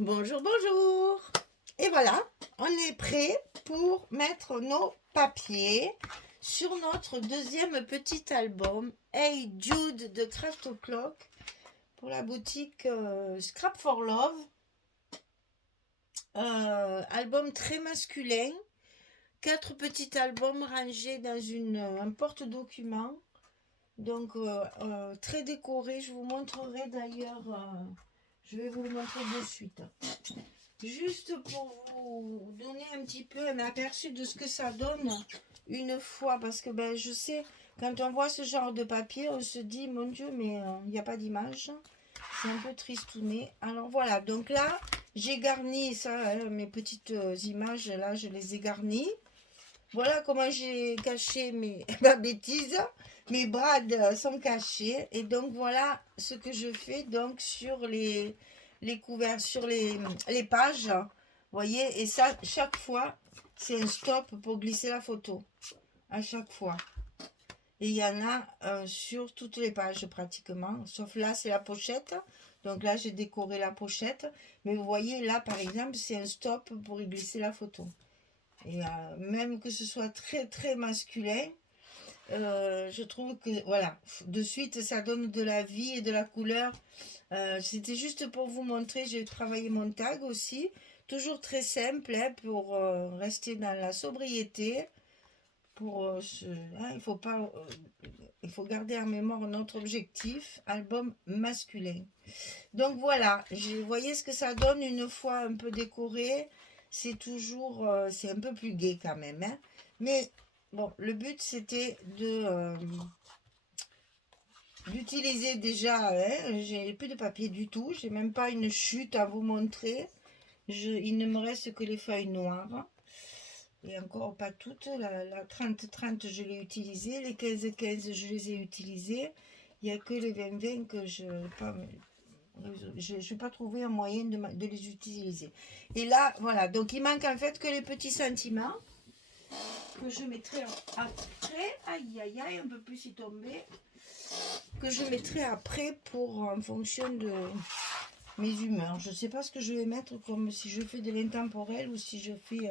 Bonjour, bonjour. Et voilà, on est prêt pour mettre nos papiers sur notre deuxième petit album Hey Jude de Craft O'Clock pour la boutique Scrap for Love. Album très masculin, 4 petits albums rangés dans un porte-document. Donc très décoré, je vous montrerai d'ailleurs, je vais vous le montrer de suite. Juste pour vous donner un petit peu un aperçu de ce que ça donne une fois, parce que ben, je sais, quand on voit ce genre de papier, on se dit, mon Dieu, mais il n'y a pas d'image. C'est un peu tristouné. Alors voilà, donc là, j'ai garni ça, hein, mes petites images, là, je les ai garnies. Voilà comment j'ai caché ma bêtise. Mes brades sont cachés. Et donc voilà ce que je fais donc sur les couverts, sur les pages. Vous voyez, et ça, chaque fois, c'est un stop pour glisser la photo. À chaque fois. Et il y en a sur toutes les pages pratiquement. Sauf là, c'est la pochette. Donc là, j'ai décoré la pochette. Mais vous voyez, là, par exemple, c'est un stop pour y glisser la photo. Et même que ce soit très très masculin, je trouve que voilà, de suite ça donne de la vie et de la couleur. C'était juste pour vous montrer, j'ai travaillé mon tag aussi, toujours très simple hein, pour rester dans la sobriété. Pour hein, il faut pas, il faut garder en mémoire notre objectif, album masculin. Donc voilà, vous voyez ce que ça donne une fois un peu décoré. C'est toujours, c'est un peu plus gai quand même. Hein. Mais bon, le but c'était d'utiliser déjà, hein, j'ai plus de papier du tout, j'ai même pas une chute à vous montrer. Il ne me reste que les feuilles noires. Et encore pas toutes. La 30-30, je l'ai utilisée. Les 15-15, je les ai utilisées. Il n'y a que les 20-20 que je n'ai pas trouvé un moyen de les utiliser. Et là, voilà. Donc, il manque en fait que les petits sentiments que je mettrai après. Aïe, aïe, aïe, un peu plus y tomber. Que je mettrai après pour en fonction de mes humeurs. Je ne sais pas ce que je vais mettre, comme si je fais de l'intemporel ou si je fais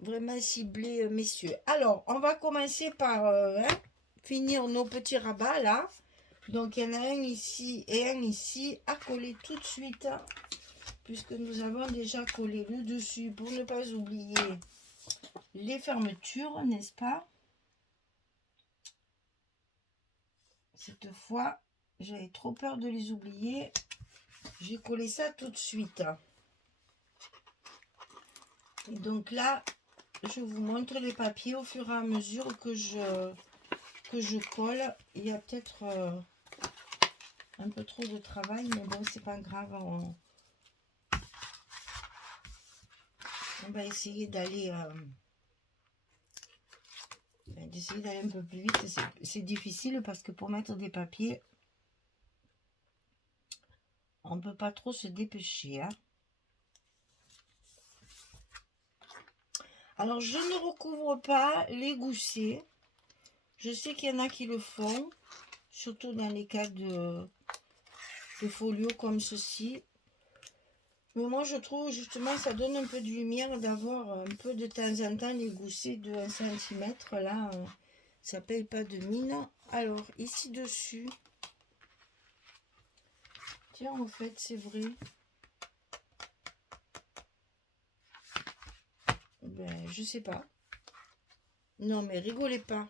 vraiment ciblé, messieurs. Alors, on va commencer par finir nos petits rabats là. Donc, il y en a un ici et un ici à coller tout de suite, puisque nous avons déjà collé le dessus pour ne pas oublier les fermetures, n'est-ce pas? Cette fois, j'avais trop peur de les oublier. J'ai collé ça tout de suite. Et donc là, je vous montre les papiers au fur et à mesure que je colle. Il y a peut-être un peu trop de travail, mais bon, c'est pas grave. On va essayer d'aller un peu plus vite. C'est difficile parce que pour mettre des papiers, on ne peut pas trop se dépêcher. Hein. Alors, je ne recouvre pas les goussets. Je sais qu'il y en a qui le font, surtout dans les cas de folios comme ceci. Mais moi, je trouve justement ça donne un peu de lumière d'avoir un peu de temps en temps les goussets de 1 cm. Là, ça paye pas de mine. Alors, ici dessus, tiens, en fait, c'est vrai. Ben, je sais pas. Non, mais rigolez pas.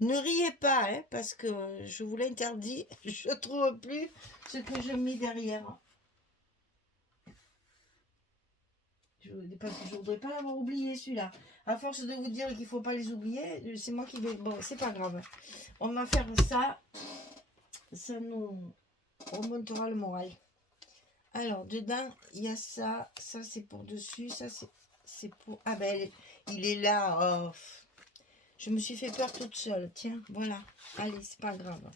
Ne riez pas, hein, parce que je vous l'interdis. Je trouve plus ce que je mets derrière. Parce que je voudrais pas l'avoir oublié celui-là. À force de vous dire qu'il faut pas les oublier, c'est moi qui vais. Bon, c'est pas grave. On va faire ça. Ça nous remontera le moral. Alors, dedans, il y a ça. Ça, c'est pour dessus. Ça, c'est pour. Ah ben, il est là. Oh. Je me suis fait peur toute seule. Tiens, voilà. Allez, c'est pas grave.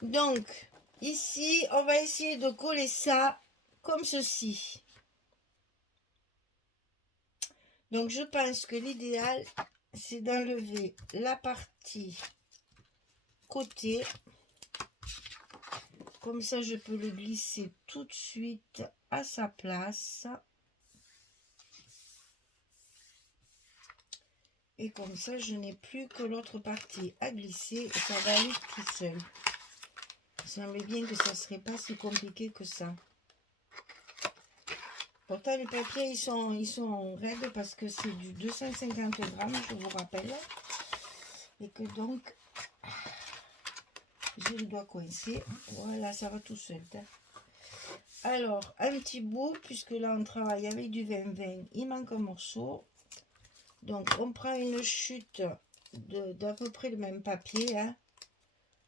Donc, ici, on va essayer de coller ça comme ceci. Donc, je pense que l'idéal, c'est d'enlever la partie côté Comme ça, je peux le glisser tout de suite à sa place. Et comme ça, je n'ai plus que l'autre partie à glisser et ça va aller tout seul. Il semblait bien que ça ne serait pas si compliqué que ça. Pourtant, les papiers, ils sont raides parce que c'est du 250 grammes, je vous rappelle. Et que donc, j'ai le doigt coincé. Voilà, ça va tout seul. Alors, un petit bout, puisque là, on travaille avec du 20-20. Il manque un morceau. Donc, on prend une chute d'à peu près le même papier. Hein,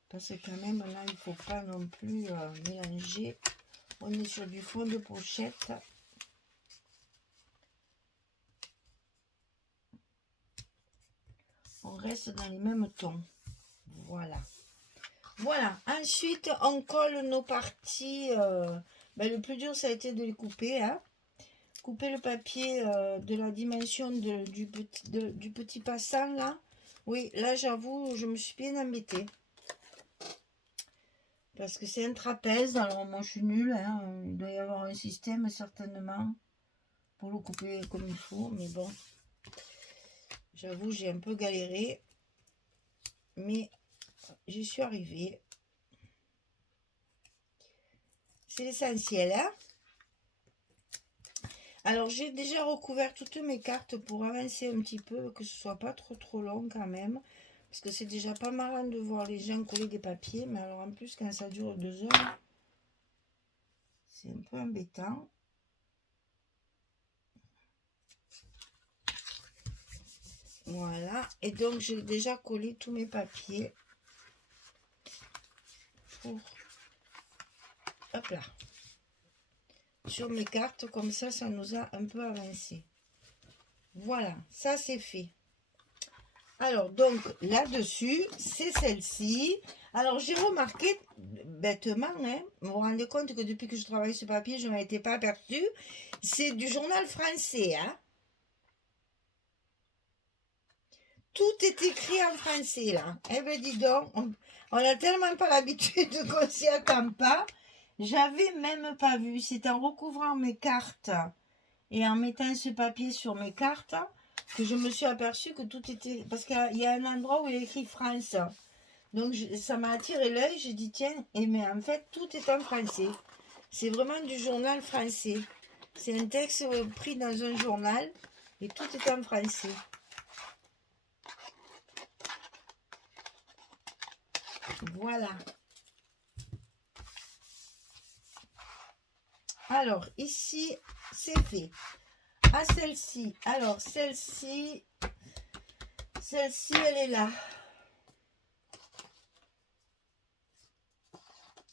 parce que quand même, là, il ne faut pas non plus mélanger. On est sur du fond de pochette. On reste dans les mêmes tons. Voilà. Voilà. Ensuite, on colle nos parties. Le plus dur, ça a été de les couper. Hein. Couper le papier de la dimension du petit passant. Là. Oui, là, j'avoue, je me suis bien embêtée. Parce que c'est un trapèze. Alors, moi, je suis nulle. Hein. Il doit y avoir un système, certainement, pour le couper comme il faut. Mais bon. J'avoue, j'ai un peu galéré, mais j'y suis arrivée. C'est l'essentiel, hein? Alors, j'ai déjà recouvert toutes mes cartes pour avancer un petit peu, que ce soit pas trop long quand même. Parce que c'est déjà pas marrant de voir les gens coller des papiers. Mais alors, en plus, quand ça dure 2 heures, c'est un peu embêtant. Voilà, et donc j'ai déjà collé tous mes papiers pour, hop là, sur mes cartes, comme ça, ça nous a un peu avancé. Voilà, ça c'est fait. Alors, donc, là-dessus, c'est celle-ci. Alors, j'ai remarqué, bêtement, hein, vous vous rendez compte que depuis que je travaille ce papier, je ne m'étais pas aperçue, c'est du journal français, hein. Tout est écrit en français, là. Eh bien, dis donc, on n'a tellement pas l'habitude qu'on s'y attend pas. J'avais même pas vu. C'est en recouvrant mes cartes et en mettant ce papier sur mes cartes que je me suis aperçue que tout était... Parce qu'il y a un endroit où il y a écrit France. Donc, ça m'a attiré l'œil. J'ai dit, tiens, mais en fait, tout est en français. C'est vraiment du journal français. C'est un texte pris dans un journal et tout est en français. Voilà. Alors, ici, c'est fait. À celle-ci. Alors, celle-ci, elle est là.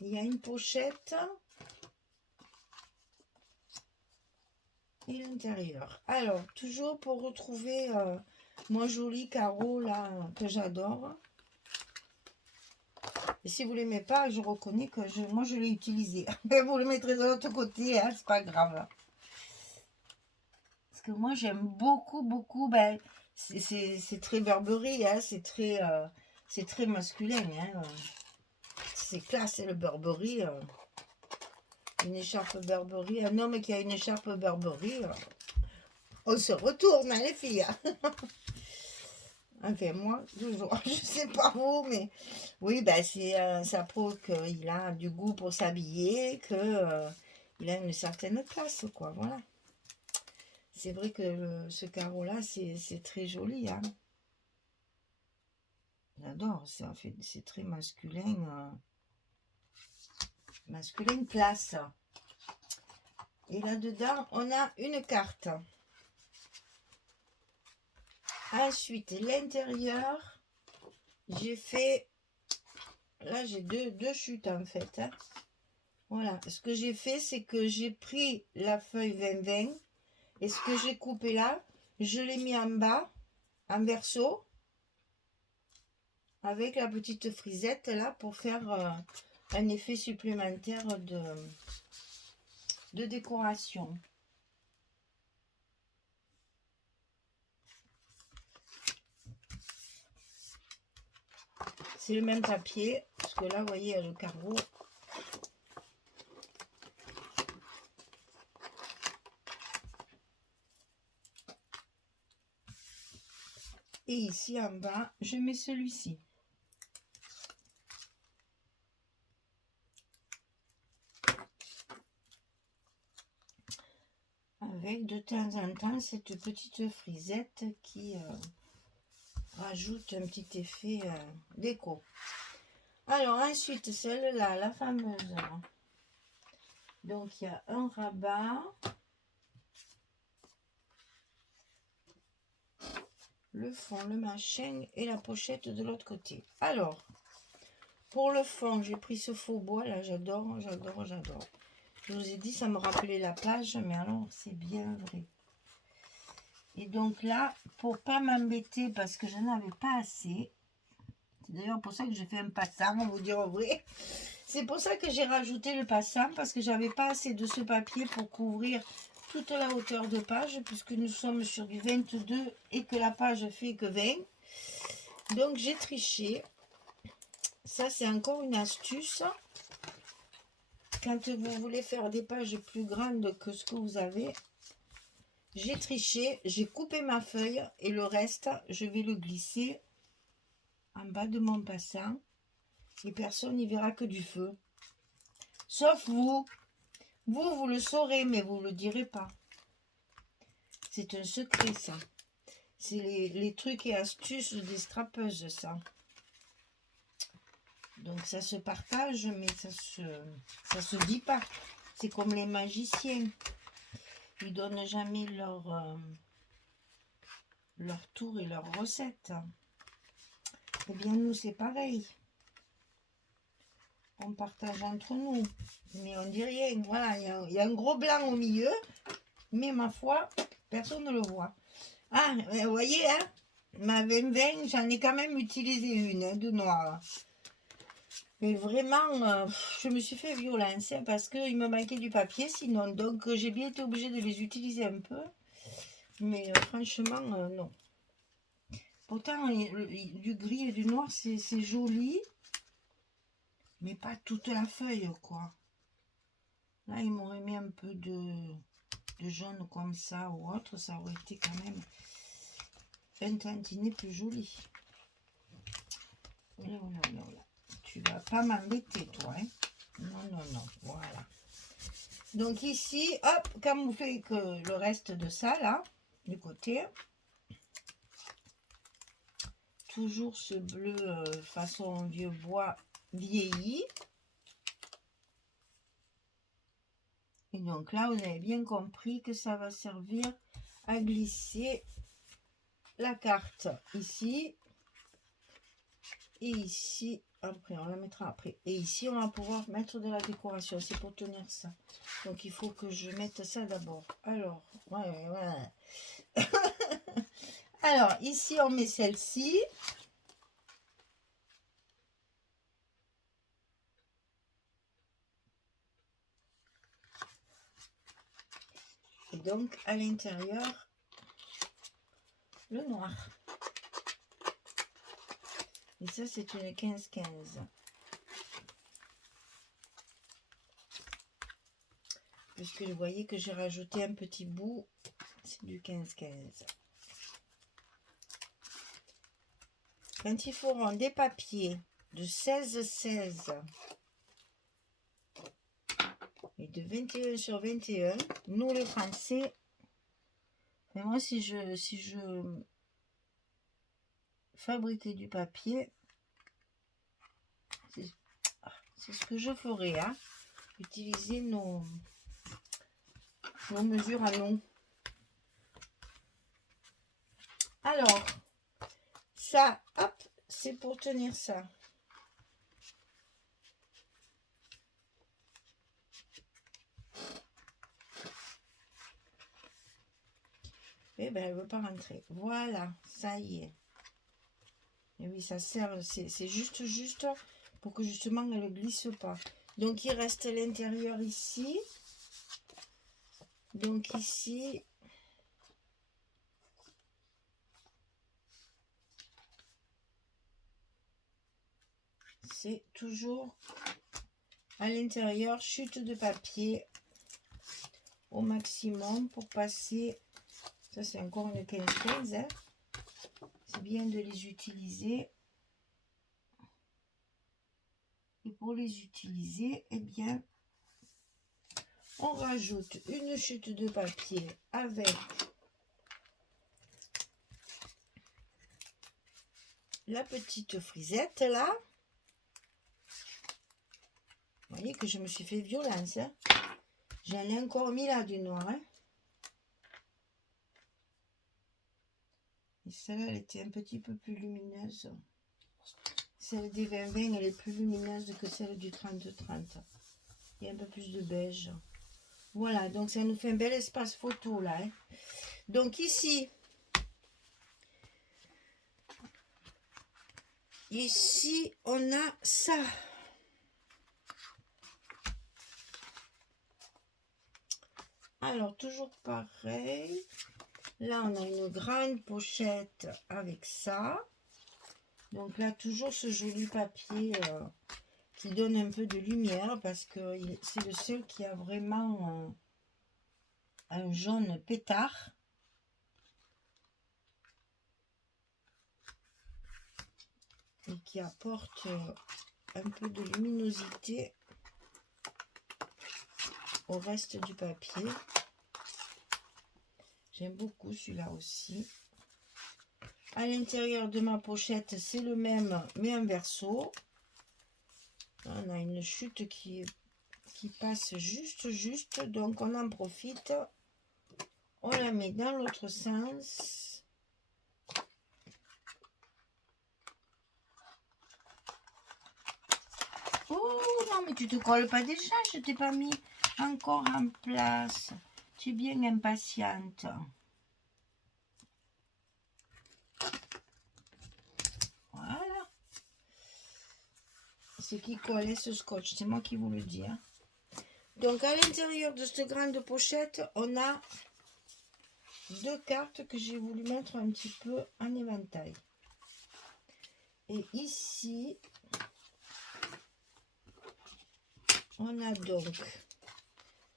Il y a une pochette. Et l'intérieur. Alors, toujours pour retrouver mon joli carreau, là, que j'adore. Et si vous ne l'aimez pas, je reconnais que moi, je l'ai utilisé. Vous le mettrez de l'autre côté, hein, c'est pas grave. Parce que moi, j'aime beaucoup. Ben, c'est très Burberry, hein, c'est très masculin. Hein, c'est classe, le Burberry. Une écharpe Burberry. Un homme qui a une écharpe Burberry. On se retourne, hein, les filles. Enfin, moi, toujours. Je sais pas vous, mais oui, ben, ça prouve qu'il a du goût pour s'habiller, qu'il a une certaine classe, quoi. Voilà. C'est vrai que ce carreau-là, c'est très joli. Hein. J'adore. C'est très masculin. Masculin classe. Et là-dedans, on a une carte. Ensuite, l'intérieur, j'ai fait... Là, j'ai deux chutes, en fait. Hein. Voilà. Ce que j'ai fait, c'est que j'ai pris la feuille 20-20 et ce que j'ai coupé là, je l'ai mis en bas, en verso, avec la petite frisette, là, pour faire un effet supplémentaire de décoration. C'est le même papier, parce que là, vous voyez, il y a le carreau. Et ici en bas, je mets celui-ci. Avec de temps en temps cette petite frisette qui rajoute un petit effet déco. Alors ensuite, celle-là, la fameuse. Donc il y a un rabat. Le fond, le machin et la pochette de l'autre côté. Alors, pour le fond, j'ai pris ce faux bois là, j'adore, j'adore, j'adore. Je vous ai dit, ça me rappelait la plage, mais alors c'est bien vrai. Et donc là, pour pas m'embêter, parce que je n'avais pas assez, c'est d'ailleurs pour ça que j'ai fait un passant, on vous dire vrai. C'est pour ça que j'ai rajouté le passant, parce que j'avais pas assez de ce papier pour couvrir toute la hauteur de page, puisque nous sommes sur du 22 et que la page fait que 20. Donc j'ai triché. Ça c'est encore une astuce. Quand vous voulez faire des pages plus grandes que ce que vous avez, j'ai triché, j'ai coupé ma feuille et le reste, je vais le glisser en bas de mon passant et personne n'y verra que du feu. Sauf vous. Vous le saurez, mais vous ne le direz pas. C'est un secret, ça. C'est les trucs et astuces des strappeuses, ça. Donc, ça se partage, mais ça se dit pas. C'est comme les magiciens. Ils donnent jamais leur tour et leur recette. Eh bien, nous, c'est pareil. On partage entre nous, mais on dit rien. Voilà, il y a un gros blanc au milieu, mais ma foi, personne ne le voit. Ah, vous voyez, hein, ma 20-20, j'en ai quand même utilisé une hein, de noire. Mais vraiment, je me suis fait violence hein, parce qu'il me manquait du papier sinon. Donc, j'ai bien été obligée de les utiliser un peu. Mais franchement, non. Pourtant, du gris et du noir, c'est joli. Mais pas toute la feuille, quoi. Là, il m'aurait mis un peu de jaune comme ça ou autre. Ça aurait été quand même un tantinet plus joli. Voilà, voilà, voilà. Tu vas pas m'embêter, toi. Hein? Non, non, non. Voilà. Donc ici, hop, camoufler que le reste de ça, là, du côté. Toujours ce bleu façon vieux bois vieilli. Et donc là, vous avez bien compris que ça va servir à glisser la carte ici. Et ici, après, on la mettra après. Et ici, on va pouvoir mettre de la décoration. C'est pour tenir ça. Donc, il faut que je mette ça d'abord. Alors, voilà. Alors, ici, on met celle-ci. Et donc, à l'intérieur, le noir. Et ça, c'est une 15-15. Puisque vous voyez que j'ai rajouté un petit bout, c'est du 15-15. Quand ils feront des papiers de 16-16 et de 21 sur 21, nous les Français, mais moi si je fabriquais du papier, c'est ce que je ferais, hein, utiliser nos mesures à nous. Alors, ça, hop, c'est pour tenir ça. Eh ben, elle ne veut pas rentrer. Voilà, ça y est. Et oui, ça sert, c'est juste pour que justement elle ne glisse pas. Donc, il reste l'intérieur ici. Donc, ici, c'est toujours à l'intérieur, chute de papier au maximum pour passer. Ça, c'est encore une 15-15. Hein. C'est bien de les utiliser. Et pour les utiliser, eh bien, on rajoute une chute de papier avec la petite frisette là. Vous voyez que je me suis fait violence. Hein. J'en ai encore mis là du noir. Hein. Et celle-là, elle était un petit peu plus lumineuse. Celle des 20-20, elle est plus lumineuse que celle du 30-30. Il y a un peu plus de beige. Voilà, donc ça nous fait un bel espace photo là. Hein. Donc ici, on a ça. Alors, toujours pareil. Là, on a une grande pochette avec ça. Donc là, toujours ce joli papier qui donne un peu de lumière parce que c'est le seul qui a vraiment un jaune pétard. Et qui apporte un peu de luminosité au reste du papier. J'aime beaucoup celui-là aussi. À l'intérieur de ma pochette, c'est le même, mais un verso. On a une chute qui passe juste. Donc, on en profite. On la met dans l'autre sens. Oh, non, mais tu te colles pas déjà. Je t'ai pas mis encore en place. Tu es bien impatiente. Voilà. Ce qui collait ce scotch, c'est moi qui vous le dis. Hein. Donc à l'intérieur de cette grande pochette, on a 2 cartes que j'ai voulu mettre un petit peu en éventail. Et ici, on a donc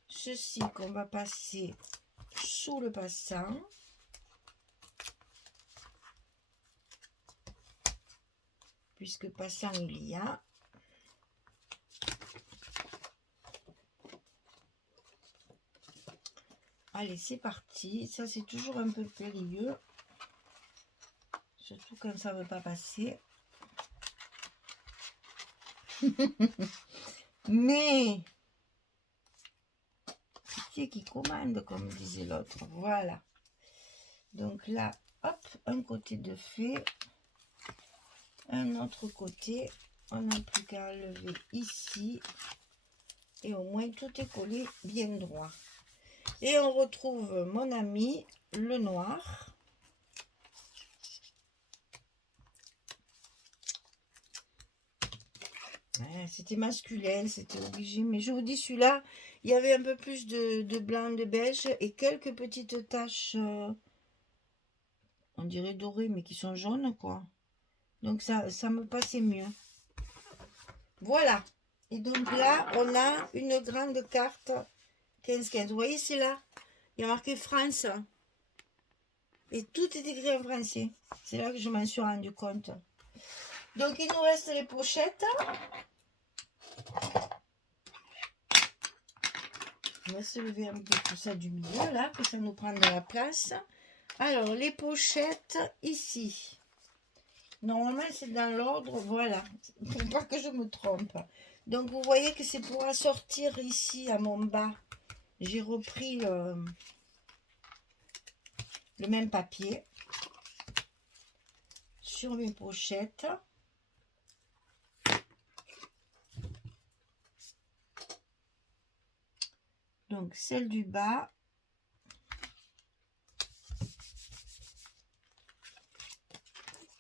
ceci qu'on va passer sous le passant. Puisque passant il y a. Allez, c'est parti. Ça, c'est toujours un peu périlleux. Surtout quand ça ne veut pas passer. Mais, c'est qui commande, comme disait l'autre. Voilà. Donc là, hop, un côté de fait. Un autre côté. On n'a plus qu'à lever ici. Et au moins, tout est collé bien droit. Et on retrouve mon ami, le noir. C'était masculin, c'était obligé. Mais je vous dis, celui-là, il y avait un peu plus de blanc, de beige et quelques petites taches, on dirait dorées, mais qui sont jaunes, quoi. Donc, ça me passait mieux. Voilà. Et donc là, on a une grande carte 15-15. Vous voyez, c'est là. Il y a marqué France. Et tout est écrit en français. C'est là que je m'en suis rendu compte. Donc, il nous reste les pochettes. On va se lever un peu tout ça du milieu, là, que ça nous prend de la place. Alors, les pochettes, ici. Normalement, c'est dans l'ordre, voilà. Pour pas que je me trompe. Donc, vous voyez que c'est pour assortir ici, à mon bas. J'ai repris le même papier sur mes pochettes. Donc, celle du bas.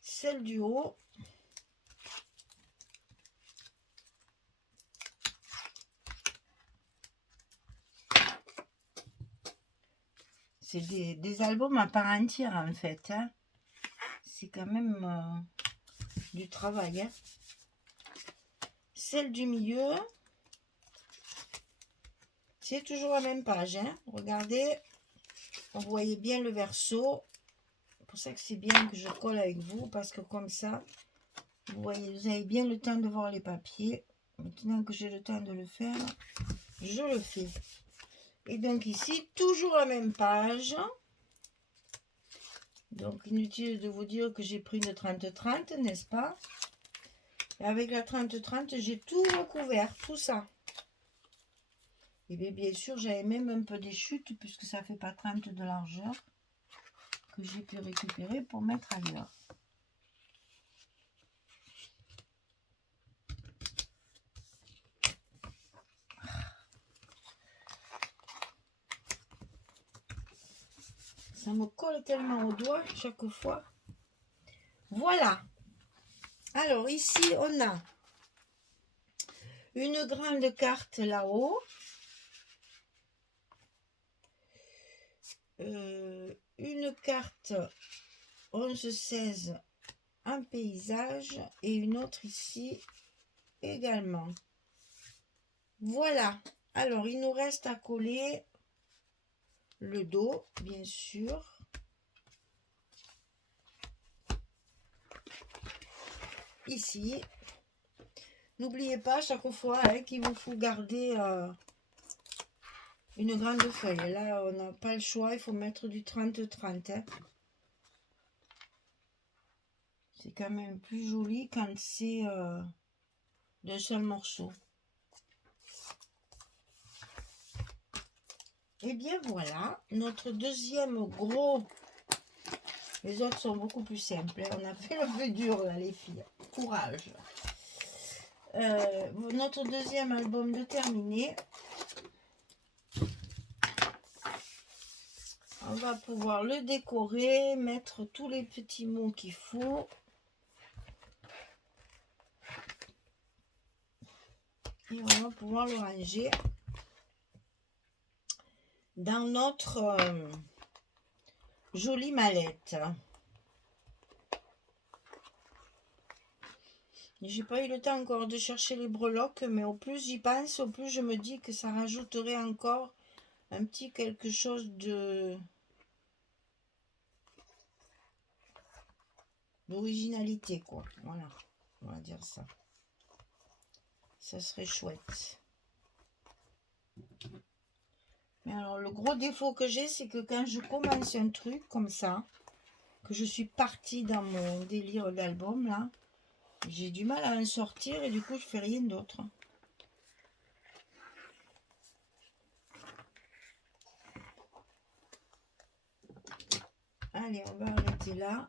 Celle du haut. C'est des albums à part entière, en fait. Hein. C'est quand même du travail. Hein. Celle du milieu. C'est toujours la même page. Hein. Regardez. Vous voyez bien le verso. pour ça que c'est bien que je colle avec vous, parce que comme ça, vous voyez, vous avez bien le temps de voir les papiers. Maintenant que j'ai le temps de le faire, je le fais. Et donc ici, toujours la même page. Donc inutile de vous dire que j'ai pris une 30-30, n'est-ce pas? Et avec la 30-30, j'ai tout recouvert, tout ça. Et bien sûr, j'avais même un peu des chutes, puisque ça fait pas 30 de largeur, que j'ai pu récupérer pour mettre ailleurs. Ça me colle tellement au doigt chaque fois. Voilà. Alors ici, on a une grande carte là-haut. Une carte 11-16 en paysage et une autre ici également. Voilà. Alors, il nous reste à coller le dos, bien sûr. Ici. N'oubliez pas chaque fois qu'il vous faut garder une grande feuille. Là, on n'a pas le choix, il faut mettre du 30-30. Hein. C'est quand même plus joli quand c'est d'un seul morceau. Et bien voilà, notre deuxième gros. Les autres sont beaucoup plus simples. On a fait le plus dur là, les filles. Courage. Notre deuxième album de terminé. On va pouvoir le décorer, mettre tous les petits mots qu'il faut. Et on va pouvoir le ranger dans notre jolie mallette. J'ai pas eu le temps encore de chercher les breloques, mais au plus j'y pense, au plus je me dis que ça rajouterait encore un petit quelque chose d'originalité, quoi. Voilà, on va dire ça. Ça serait chouette. Mais alors, le gros défaut que j'ai, c'est que quand je commence un truc comme ça, que je suis partie dans mon délire d'album, là, j'ai du mal à en sortir et du coup, je fais rien d'autre. Allez, on va arrêter là.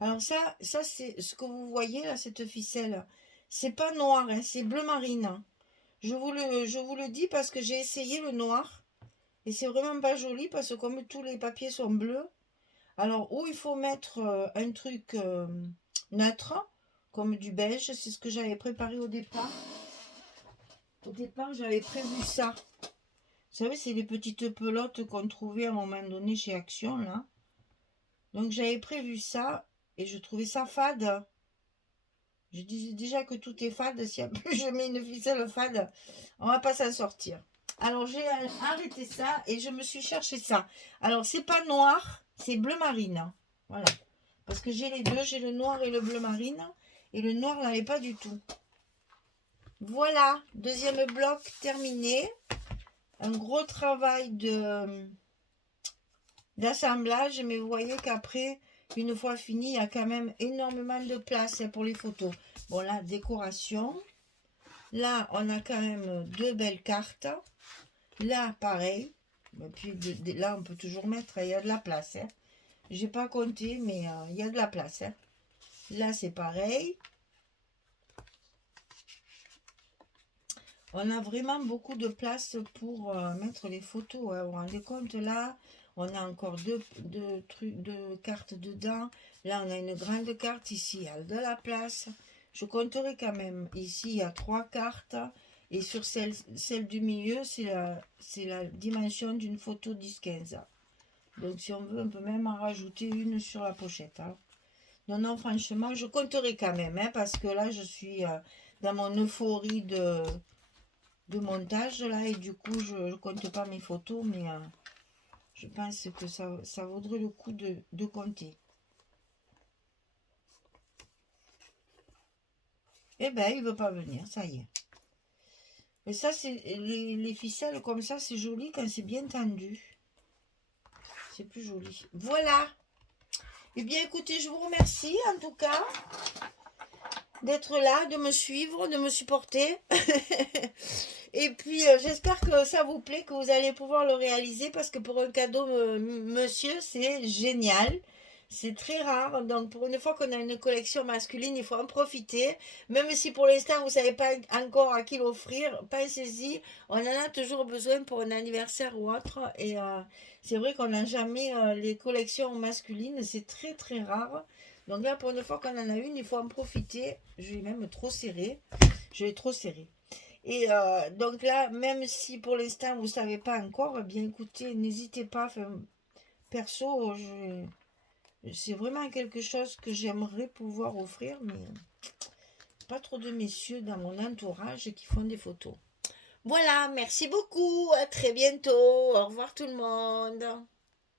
Alors ça c'est ce que vous voyez là, cette ficelle. C'est pas noir, hein, c'est bleu marine. Je vous le dis parce que j'ai essayé le noir. Et c'est vraiment pas joli parce que comme tous les papiers sont bleus. Alors, où il faut mettre un truc neutre, comme du beige, c'est ce que j'avais préparé au départ. Au départ, j'avais prévu ça. Vous savez, c'est les petites pelotes qu'on trouvait à un moment donné chez Action, là. Donc, j'avais prévu ça et je trouvais ça fade. Je disais déjà que tout est fade. Si en plus je mets une ficelle fade, on va pas s'en sortir. Alors, j'ai arrêté ça et je me suis cherché ça. Alors, c'est pas noir, c'est bleu marine. Voilà. Parce que j'ai les deux, j'ai le noir et le bleu marine. Et le noir n'avait pas du tout. Voilà, deuxième bloc terminé. Un gros travail d'assemblage. Mais vous voyez qu'après, une fois fini, il y a quand même énormément de place pour les photos. Bon, là, décoration. Là, on a quand même deux belles cartes. Là, pareil. Et puis là, on peut toujours mettre, il y a de la place. Hein. J'ai pas compté, mais il y a de la place. Hein. Là, c'est pareil. On a vraiment beaucoup de place pour mettre les photos. Hein. Vous vous rendez compte, là, on a encore deux cartes dedans. Là, on a une grande carte. Ici, il y a de la place. Je compterai quand même. Ici, il y a 3 cartes. Et sur celle du milieu, c'est la dimension d'une photo 10-15. Donc, si on veut, on peut même en rajouter une sur la pochette. Hein. Non, non, franchement, je compterai quand même. Hein, parce que là, je suis dans mon euphorie de montage. Là, et du coup, je ne compte pas mes photos. Mais Je pense que ça vaudrait le coup de compter. Eh ben, il veut pas venir, ça y est. Et ça, c'est les ficelles comme ça, c'est joli quand c'est bien tendu. C'est plus joli. Voilà. Eh bien, écoutez, je vous remercie en tout cas d'être là, de me suivre, de me supporter. Et puis, j'espère que ça vous plaît, que vous allez pouvoir le réaliser parce que pour un cadeau, monsieur, c'est génial. C'est très rare. Donc, pour une fois qu'on a une collection masculine, il faut en profiter. Même si pour l'instant, vous ne savez pas encore à qui l'offrir, pensez-y. On en a toujours besoin pour un anniversaire ou autre. Et c'est vrai qu'on n'a jamais les collections masculines. C'est très, très rare. Donc là, pour une fois qu'on en a une, il faut en profiter. Je vais même trop serrer. Je vais trop serrer. Et donc là, même si pour l'instant vous ne savez pas encore, eh bien écoutez, n'hésitez pas. Enfin, perso, c'est vraiment quelque chose que j'aimerais pouvoir offrir, mais pas trop de messieurs dans mon entourage qui font des photos. Voilà, merci beaucoup, à très bientôt. Au revoir tout le monde.